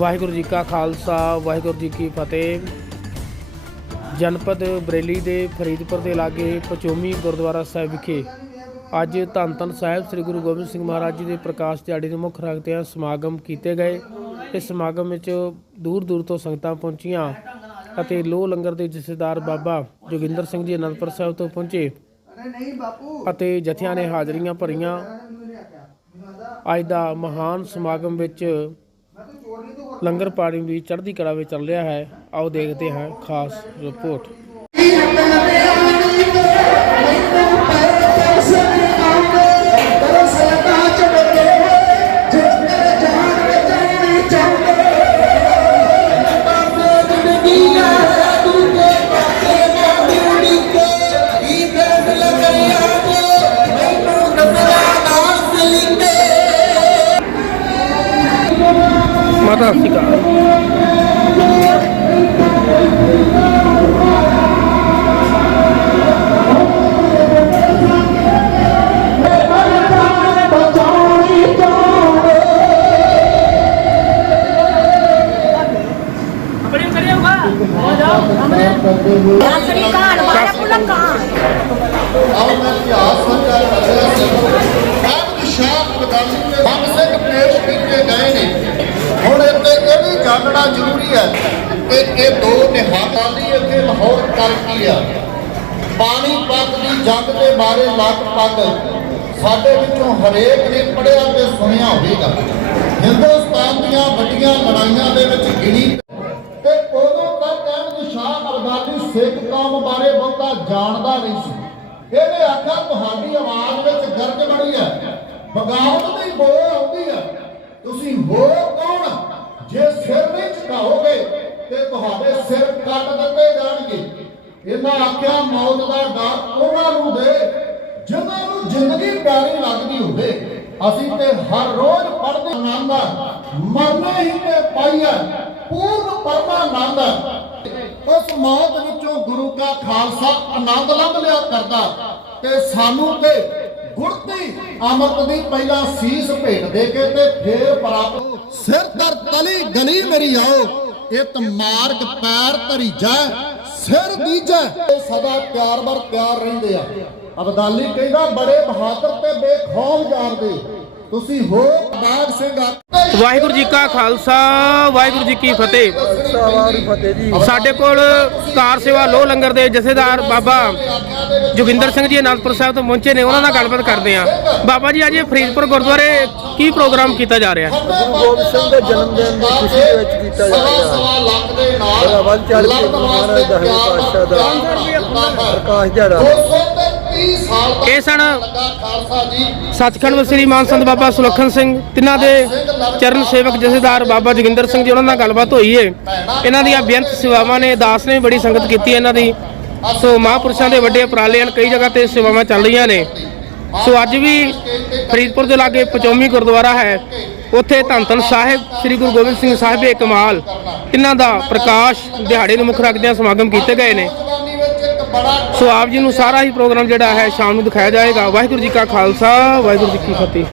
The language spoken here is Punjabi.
ਵਾਹਿਗੁਰੂ ਜੀ ਕਾ ਖਾਲਸਾ, ਵਾਹਿਗੁਰੂ ਜੀ ਕੀ ਫਤਿਹ। ਜਨਪਦ ਬਰੇਲੀ ਦੇ ਫਰੀਦਪੁਰ ਦੇ ਲਾਗੇ ਪਚੋਮੀ ਗੁਰਦੁਆਰਾ ਸਾਹਿਬ ਵਿਖੇ ਅੱਜ ਧੰਨ ਧੰਨ ਸਾਹਿਬ ਸ੍ਰੀ ਗੁਰੂ ਗੋਬਿੰਦ ਸਿੰਘ ਮਹਾਰਾਜ ਜੀ ਦੇ ਪ੍ਰਕਾਸ਼ ਦਿਹਾੜੀ ਨੂੰ ਮੁੱਖ ਰੱਖਦਿਆਂ ਸਮਾਗਮ ਕੀਤੇ ਗਏ। ਇਸ ਸਮਾਗਮ ਵਿੱਚ ਦੂਰ ਦੂਰ ਤੋਂ ਸੰਗਤਾਂ ਪਹੁੰਚੀਆਂ ਅਤੇ ਲੋਹ ਲੰਗਰ ਦੇ ਜਥੇਦਾਰ ਬਾਬਾ ਜੋਗਿੰਦਰ ਸਿੰਘ ਜੀ ਅਨੰਦਪੁਰ ਸਾਹਿਬ ਤੋਂ ਪਹੁੰਚੇ ਅਤੇ ਜਥਿਆਂ ਨੇ ਹਾਜ਼ਰੀਆਂ ਭਰੀਆਂ। ਅੱਜ ਦਾ ਮਹਾਨ ਸਮਾਗਮ ਵਿੱਚ ਲੰਗਰ ਪਾਣੀ ਵੀ ਚੜ੍ਹਦੀ ਕਲਾ ਵਿੱਚ ਚੱਲ ਰਿਹਾ ਹੈ। ਆਓ ਦੇਖਦੇ ਹਾਂ ਖਾਸ ਰਿਪੋਰਟ। ਮਾਤਾ ਸਤਿ ਸ਼੍ਰੀ ਅਕਾਲ ਸ੍ਰੀ ਕਾਲ ਵਾਲਾ ਪੁਲਕਾਂ ਹੁਣ ਇੱਥੇ ਇਹ ਵੀ ਜਾਣਨਾ ਜ਼ਰੂਰੀ ਹੈ ਕਿ ਇਹ ਦੋ ਨਿਹਾਦਾਲੀ ਇੱਥੇ ਲਾਹੌਰ ਕਰ ਕੀ ਆ? ਪਾਣੀਪਤ ਦੀ ਜੰਗ ਦੇ ਬਾਰੇ ਲਗਭਗ ਸਾਡੇ ਵਿੱਚੋਂ ਹਰੇਕ ਨੇ ਪੜ੍ਹਿਆ ਤੇ ਸੁਣਿਆ ਹੋਵੇਗਾ। ਹਿੰਦੁਸਤਾਨ ਦੀਆਂ ਵੱਡੀਆਂ ਲੜਾਈਆਂ ਦੇ ਵਿੱਚ ਗਿਣੀ ਤੇ ਉਦੋਂ ਤੱਕ ਅਹਿਮਦ ਸ਼ਾਹ ਅਬਦਾਲੀ ਸਿੱਖ ਕੌਮ ਬਾਰੇ ਬਹੁਤਾ ਜਾਣਦਾ ਨਹੀਂ ਸੀ। ਇਹਨੇ ਆਖਿਆ, ਤੁਹਾਡੀ ਆਵਾਜ਼ ਵਿੱਚ ਗਰਜ ਬਣੀ ਹੈ। ਬਗਾਵਤ ਦੀ ਬੋ ਆਉਂਦੀ ਹੈ। ਤੁਸੀਂ ਹੋ ਜੇ ਸਿਰ ਨਹੀਂ ਝੁਕਾਓਗੇ ਤੇ ਤੁਹਾਡੇ ਸਿਰ ਕੱਟ ਦਿੱਤੇ ਜਾਣਗੇ। ਇਹਨਾਂ ਆਖਿਆ, ਮੌਤ ਦਾ ਡਰ ਉਹਨਾਂ ਨੂੰ ਦੇ, ਜਿਨ੍ਹਾਂ ਨੂੰ ਜ਼ਿੰਦਗੀ ਪਿਆਰੀ ਲੱਗਦੀ ਹੋਵੇ। ਅਸੀਂ ਤੇ ਹਰ ਰੋਜ਼ ਪੜ੍ਹਦੇ ਆਨੰਦ ਮਰਨੇ ਹੀ ਤੇ ਪਾਈਆ ਪੂਰਨ ਪਰਮਾਨੰਦ ਉਸ ਮੌਤ ਵਿੱਚੋਂ ਗੁਰੂ ਕਾ ਖਾਲਸਾ ਆਨੰਦ ਲੱਭ ਲਿਆ ਕਰਦਾ। ਤੇ ਸਾਨੂੰ ਤੇ ਗੁਰਤੀ ਅੰਮ੍ਰਿਤ ਦੀ ਪਹਿਲਾਂ ਸੀਸ ਭੇਟ ਦੇ ਕੇ ਤੇ ਫੇਰ ਪ੍ਰਾਪਤ ਸਿਰ ਦਰ ਤਲੀ ਗਲੀ ਮੇਰੀ ਆਓ ਇਤ ਮਾਰਗ ਪੈਰ ਧਰੀ ਜਾ ਸਿਰ ਦੀਜੈ। ਇਹ ਸਦਾ ਪਿਆਰ ਬਰ ਪਿਆਰ ਰਹਿੰਦੇ ਆ। ਅਬਦਾਲੀ ਕਹਿੰਦਾ ਬੜੇ ਬਹਾਦਰ ਤੇ ਬੇਖੌਫ ਜਾਣਦੇ। ਤੁਸੀਂ ਹੋ ਬਾਗ ਸਿੰਘ ਆ। ਵਾਹਿਗੁਰੂ ਜੀ ਕਾ ਖਾਲਸਾ ਵਾਹਿਗੁਰੂ ਜੀ ਕੀ ਫਤਿਹ। ਸਾਡੇ ਕੋਲ ਕਾਰ ਸੇਵਾ ਲੋਹ ਲੰਗਰ ਦੇ ਜਥੇਦਾਰ ਬਾਬਾ ਜੋਗਿੰਦਰ ਸਿੰਘ ਜੀ ਅਨੰਦਪੁਰ ਸਾਹਿਬ ਤੋਂ ਪਹੁੰਚੇ ਨੇ ਉਹਨਾਂ ਨਾਲ ਗੱਲਬਾਤ ਕਰਦੇ ਹਾਂ। ਬਾਬਾ ਜੀ ਅੱਜ ਇਹ ਫਰੀਦਪੁਰ ਗੁਰਦੁਆਰੇ ਕੀ ਪ੍ਰੋਗਰਾਮ ਕੀਤਾ ਜਾ ਰਿਹਾ? ਗੁਰੂ ਗੋਬਿੰਦ ਸਿੰਘ ਦੇ ਜਨਮ ਦਿਨ ਦੀ ਖੁਸ਼ੀ ਦੇ ਵਿੱਚ ਕੀਤਾ ਜਾ ਰਿਹਾ ਹੈ। ਸਵਾ ਲੱਖ ਦੇ ਨਾਲ ਬੜਾ ਵੱਧ ਚੜ੍ਹ ਕੇ ਗੁਰੂ ਮਹਾਰਾਜ ਦਾ ਹਰੀ ਪਾਤਸ਼ਾਹ ਦਾ ਪ੍ਰਕਾਸ਼ ਦਿਹਾੜਾ। 230 ਸਾਲ ਦਾ ਇਹ ਸਣ ਸੱਚਖੰਡ ਸ੍ਰੀ ਮਾਨ ਸੰਤ ਬਾਬਾ ਸੁਲੱਖਣ ਸਿੰਘ ਤਿੰਨਾਂ ਦੇ ਚਰਨ ਸੇਵਕ ਜਥੇਦਾਰ ਬਾਬਾ ਜੋਗਿੰਦਰ ਸਿੰਘ ਜੀ ਉਹਨਾਂ ਨਾਲ ਗੱਲਬਾਤ ਹੋਈ ਏ। ਇਹਨਾਂ ਦੀਆਂ ਬੇਅੰਤ ਸੇਵਾਵਾਂ ਨੇ ਦਾਸ ਨੇ ਵੀ ਬੜੀ ਸੰਗਤ ਕੀਤੀ ਇਹਨਾਂ ਦੀ। ਸੋ ਮਹਾਂਪੁਰਸ਼ਾਂ ਦੇ ਵੱਡੇ ਉਪਰਾਲੇ ਹਨ, ਕਈ ਜਗ੍ਹਾ ਤੇ ਸੇਵਾਵਾਂ ਚੱਲ ਰਹੀਆਂ ਨੇ। ਸੋ ਅੱਜ ਵੀ ਫਰੀਦਪੁਰ ਦੇ ਲਾਗੇ ਪਚੌਮੀ ਗੁਰਦੁਆਰਾ ਹੈ। ਉੱਥੇ ਧੰਨ ਧੰਨ ਸਾਹਿਬ, ਸ੍ਰੀ ਗੁਰੂ ਗੋਬਿੰਦ ਸਿੰਘ ਸਾਹਿਬ ਦੇ ਕਮਾਲ ਇਹਨਾਂ ਦਾ ਪ੍ਰਕਾਸ਼ ਦਿਹਾੜੇ ਨੂੰ ਮੁੱਖ ਰੱਖਦਿਆਂ ਸਮਾਗਮ ਕੀਤੇ ਗਏ ਨੇ। ਸੋ ਆਪ ਜੀ ਨੂੰ ਸਾਰਾ ਹੀ ਪ੍ਰੋਗਰਾਮ ਜਿਹੜਾ ਹੈ, ਸ਼ਾਮ ਨੂੰ ਦਿਖਾਇਆ ਜਾਏਗਾ। ਵਾਹਿਗੁਰੂ ਜੀ ਕਾ ਖਾਲਸਾ, ਵਾਹਿਗੁਰੂ ਜੀ ਕੀ ਫਤਿਹ।